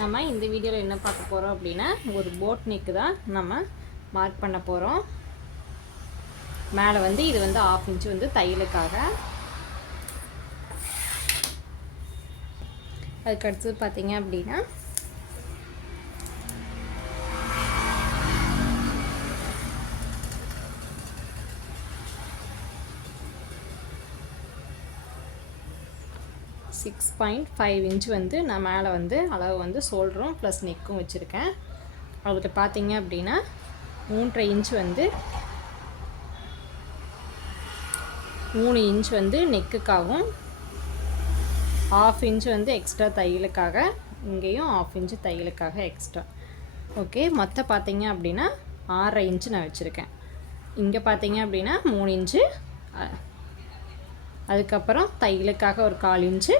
நம்ம இந்த வீடியோவில் என்ன பார்க்க போகிறோம் அப்படின்னா, ஒரு போட் நெக்கு தான் நம்ம மார்க் பண்ண போகிறோம். மேலே வந்து இது வந்து 1/2 இன்ச் வந்து தையலுக்காக. அதுக்கடுத்து பார்த்தீங்க அப்படின்னா, $6.5 இன்ச் வந்து நான் மேலே வந்து அளவு வந்து ஷோல்டரும் ப்ளஸ் நெக்கும் வச்சுருக்கேன். அதில் பார்த்தீங்க அப்படின்னா 3.5 இன்ச் வந்து 3 இன்ச் வந்து நெக்குக்காகவும், 1/2 இன்ச் வந்து எக்ஸ்ட்ரா தையலுக்காக, இங்கேயும் 1/2 இன்ச் தையலுக்காக எக்ஸ்ட்ரா. ஓகே, மொத்தம் பார்த்தீங்க அப்படின்னா 6.5 இன்ச் நான் வச்சுருக்கேன். இங்கே பார்த்தீங்க அப்படின்னா 3 இன்ச்சு, அதுக்கப்புறம் தையலுக்காக ஒரு 1/4 இன்ச்சு,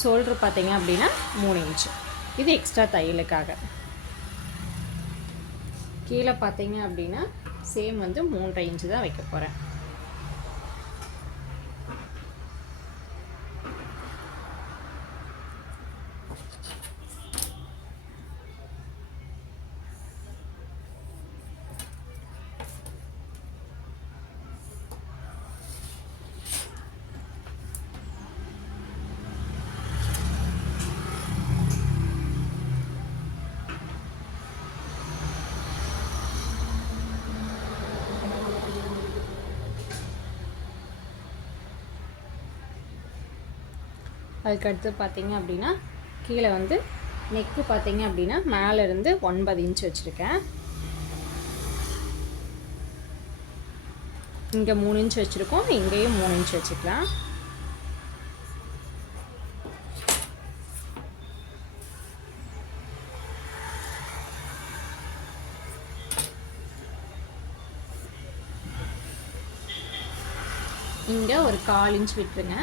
ஷோல்டர் பார்த்தீங்க அப்படின்னா 3 இன்ச்சு. இது எக்ஸ்ட்ரா தையலுக்காக. கீழே பார்த்தீங்க அப்படின்னா சேம் வந்து 3.5 இன்ச்சு தான் வைக்க போகிறேன். அதுக்கடுத்து பார்த்தீங்க அப்படின்னா கீழே வந்து நெக்கு பார்த்தீங்க அப்படின்னா மேலேருந்து 9 இன்ச் வச்சுருக்கேன். இங்கே 3 இன்ச் வச்சுருக்கோம், இங்கேயும் 3 இன்ச் வச்சுக்கலாம். இங்கே ஒரு 1/4 இன்ச் விட்டுருங்க.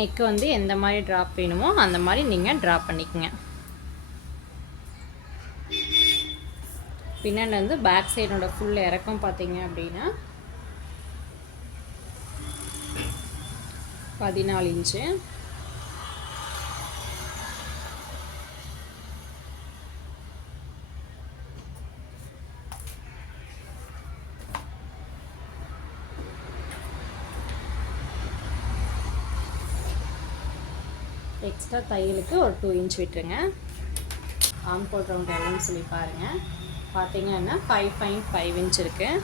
நெக்கு வந்து எந்த மாதிரி ட்ராப் வேணுமோ அந்த மாதிரி நீங்கள் ட்ராப் பண்ணிக்கோங்க. பின்னாடி வந்து பேக் சைடோட ஃபுல் இறக்கம் பார்த்தீங்க அப்படின்னா 14 இன்ச்சு. எக்ஸ்ட்ரா தையலுக்கு ஒரு 2 இன்ச் விட்டுருங்க. ஆம் கோல் ரவுண்ட் எவ்வளோன்னு சொல்லி பாருங்கள். பார்த்தீங்கன்னா 5.5 இன்ச் இருக்குது.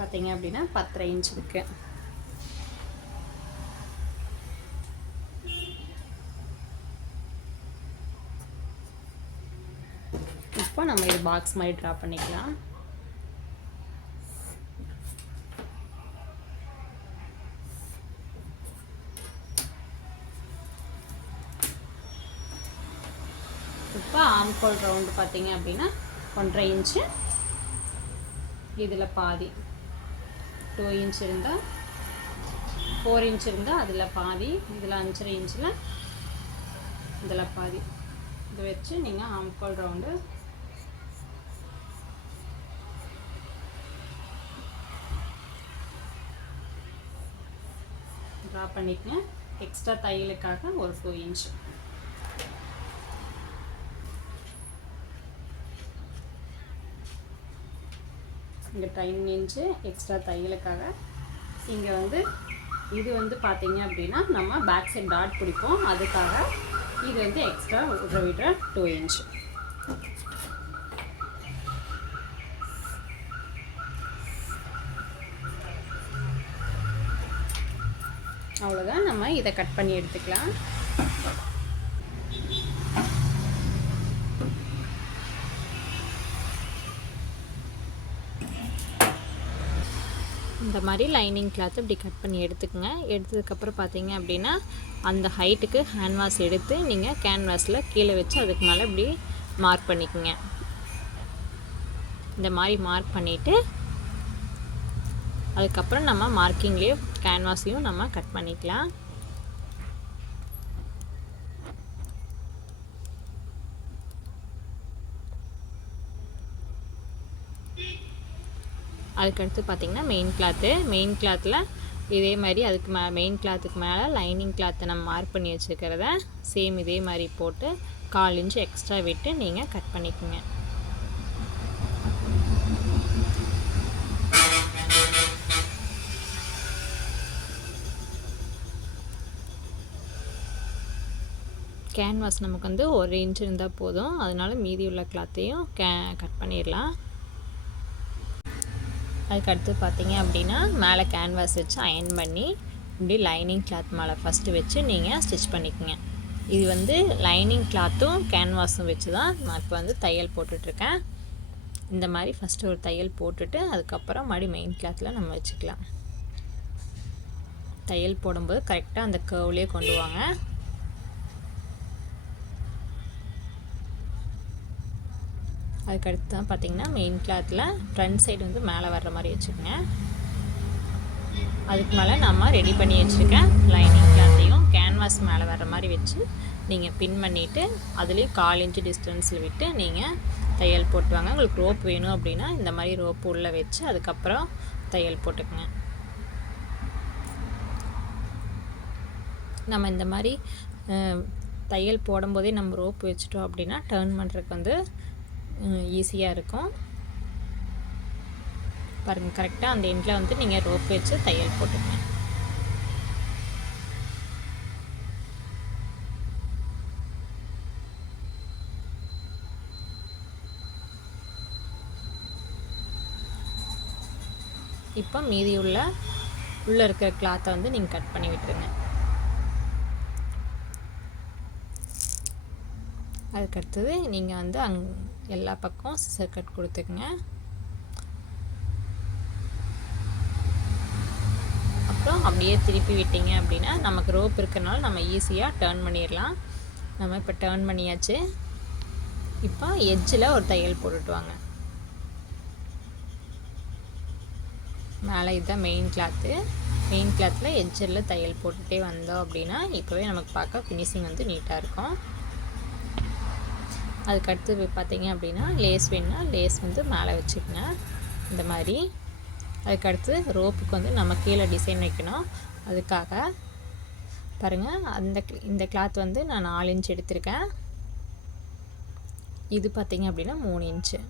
பார்த்தீங்க அப்படின்னா 10.5 இன்ச் இருக்குது. இப்போ நம்ம இது பாக்ஸ் மாதிரி ட்ரா பண்ணிக்கலாம். இப்போ ஆம்கோல் ரவுண்டு பார்த்தீங்க அப்படின்னா 1.5 இன்ச்சு, இதில் பாதி 2 இன்ச் இருந்தால், 4 இன்ச் இருந்தால் அதில் பாதி, இதில் 5.5 இன்ச்சில் இதில் பாதி. இதை வச்சு நீங்கள் ஆம்கோல் ரவுண்டு ட்ரா பண்ணிக்கங்க. எக்ஸ்ட்ரா தையலுக்காக ஒரு 2 இன்ச். இங்கே 10 இன்ச்சு எக்ஸ்ட்ரா தையலுக்காக. இங்கே வந்து இது வந்து பார்த்தீங்க அப்படின்னா நம்ம பேக் சைட் டாட் பிடிப்போம், அதுக்காக இது வந்து எக்ஸ்ட்ரா விடுற 2 இன்ச். அவ்வளோதான், நம்ம இதை கட் பண்ணி எடுத்துக்கலாம். இந்த மாதிரி லைனிங் கிளாத் இப்படி கட் பண்ணி எடுத்துக்கோங்க. எடுத்ததுக்கப்புறம் பார்த்தீங்க அப்படின்னா அந்த ஹைட்டுக்கு ஹேண்ட் வாஷ் எடுத்து நீங்கள் கேன்வாஸில் கீழே வச்சு அதுக்கு மேலே இப்படி மார்க் பண்ணிக்கோங்க. இந்த மாதிரி மார்க் பண்ணிவிட்டு அதுக்கப்புறம் நம்ம மார்க்கிங்லேயே கேன்வாஸையும் நம்ம கட் பண்ணிக்கலாம். அதுக்கடுத்து பார்த்திங்கன்னா மெயின் கிளாத்தில் இதே மாதிரி அதுக்கு மெயின் கிளாத்துக்கு மேலே லைனிங் கிளாத்தை நம்ம மார்க் பண்ணி வச்சுக்கிறத சேம் இதே மாதிரி போட்டு 1/4 இன்ச் எக்ஸ்ட்ரா விட்டு நீங்கள் கட் பண்ணிக்கோங்க. கேன்வாஸ் நமக்கு வந்து 1 இன்ச் இருந்தால் போதும், அதனால மீதி உள்ள கிளாத்தையும் கட் பண்ணிடலாம். அதுக்கடுத்து பார்த்திங்க அப்படின்னா மேலே கேன்வாஸ் வச்சு அயன் பண்ணி இப்படி லைனிங் கிளாத் மேலே ஃபஸ்ட்டு வச்சு நீங்கள் ஸ்டிச் பண்ணிக்கோங்க. இது வந்து லைனிங் கிளாத்தும் கேன்வாஸும் வச்சு தான் நான் இப்போ வந்து தையல் போட்டுட்ருக்கேன். இந்த மாதிரி ஃபஸ்ட்டு ஒரு தையல் போட்டுட்டு அதுக்கப்புறம் மறுபடியும் மெயின் கிளாத்தில் நம்ம வச்சுக்கலாம். தையல் போடும்போது கரெக்டாக அந்த கர்வ்லேயே கொண்டு வாங்க. அதுக்கடுத்து தான் பார்த்திங்கன்னா மெயின் கிளாத்தில் ஃப்ரண்ட் சைடு வந்து மேலே வர்ற மாதிரி வச்சுக்கோங்க. அதுக்கு மேலே நம்ம ரெடி பண்ணி வச்சுருக்கேன் லைனிங் கிளாத்தையும் கேன்வாஸ் மேலே வர்ற மாதிரி வச்சு நீங்கள் பின் பண்ணிவிட்டு அதுலேயும் 1/4 இன்ச் டிஸ்டன்ஸில் விட்டு நீங்கள் தையல் போட்டுவாங்க. உங்களுக்கு ரோப் வேணும் அப்படின்னா இந்த மாதிரி ரோப் உள்ளே வச்சு அதுக்கப்புறம் தையல் போட்டுக்குங்க. நம்ம இந்த மாதிரி தையல் போடும்போதே நம்ம ரோப் வச்சுட்டோம் அப்படின்னா டர்ன் பண்ணுறதுக்கு வந்து ஈஸியாக இருக்கும். பாருங்கள், கரெக்டாக அந்த எண்டில் வந்து நீங்கள் ரோப் வச்சு தையல் போட்டுக்கங்க. இப்போ மீதி உள்ளே இருக்கிற கிளாத்தை வந்து நீங்கள் கட் பண்ணி விட்டுருங்க. அதுக்கடுத்தது நீங்கள் வந்து எல்லா பக்கம் சிசர் கட் கொடுத்துக்குங்க. அப்புறம் அப்படியே திருப்பி விட்டீங்க அப்படின்னா நமக்கு ரோப் இருக்கிறனால நம்ம ஈஸியாக டர்ன் பண்ணிடலாம். நம்ம இப்போ டர்ன் பண்ணியாச்சு. இப்போ எட்ஜில் ஒரு தையல் போட்டுட்டு வாங்க. மேலே இதுதான் மெயின் கிளாத்தில் எட்ஜில் தையல் போட்டுகிட்டே வந்தோம் அப்படின்னா இப்போவே நமக்கு பார்க்க ஃபினிஷிங் வந்து நீட்டாக இருக்கும். அதுக்கடுத்து பார்த்திங்க அப்படின்னா லேஸ் வேணுன்னா லேஸ் வந்து மேலே வச்சுக்கங்க இந்த மாதிரி. அதுக்கடுத்து ரோப்புக்கு வந்து நம்ம கீழே டிசைன் வைக்கணும். அதுக்காக பாருங்கள், இந்த கிளாத் வந்து நான் 4 இன்ச் எடுத்திருக்கேன். இது பார்த்திங்க அப்படின்னா 3 இன்ச்சு.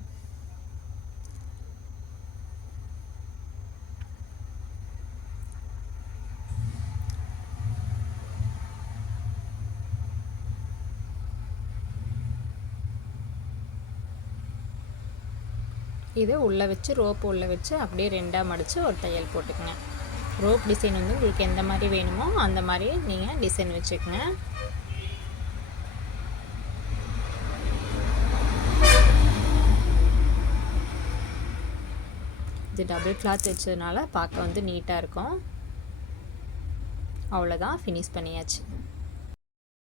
இதை உள்ளே வச்சு ரோப் உள்ளே வச்சு அப்படியே 2ஆக மடித்து ஒரு தையல் போட்டுக்கங்க. ரோப் டிசைன் வந்து உங்களுக்கு எந்த மாதிரி வேணுமோ அந்த மாதிரி நீங்கள் டிசைன் வச்சுக்கோங்க. இது டபுள் கிளாத் வச்சதுனால பார்க்க வந்து நீட்டாக இருக்கும். அவ்வளோதான், ஃபினிஷ் பண்ணியாச்சு.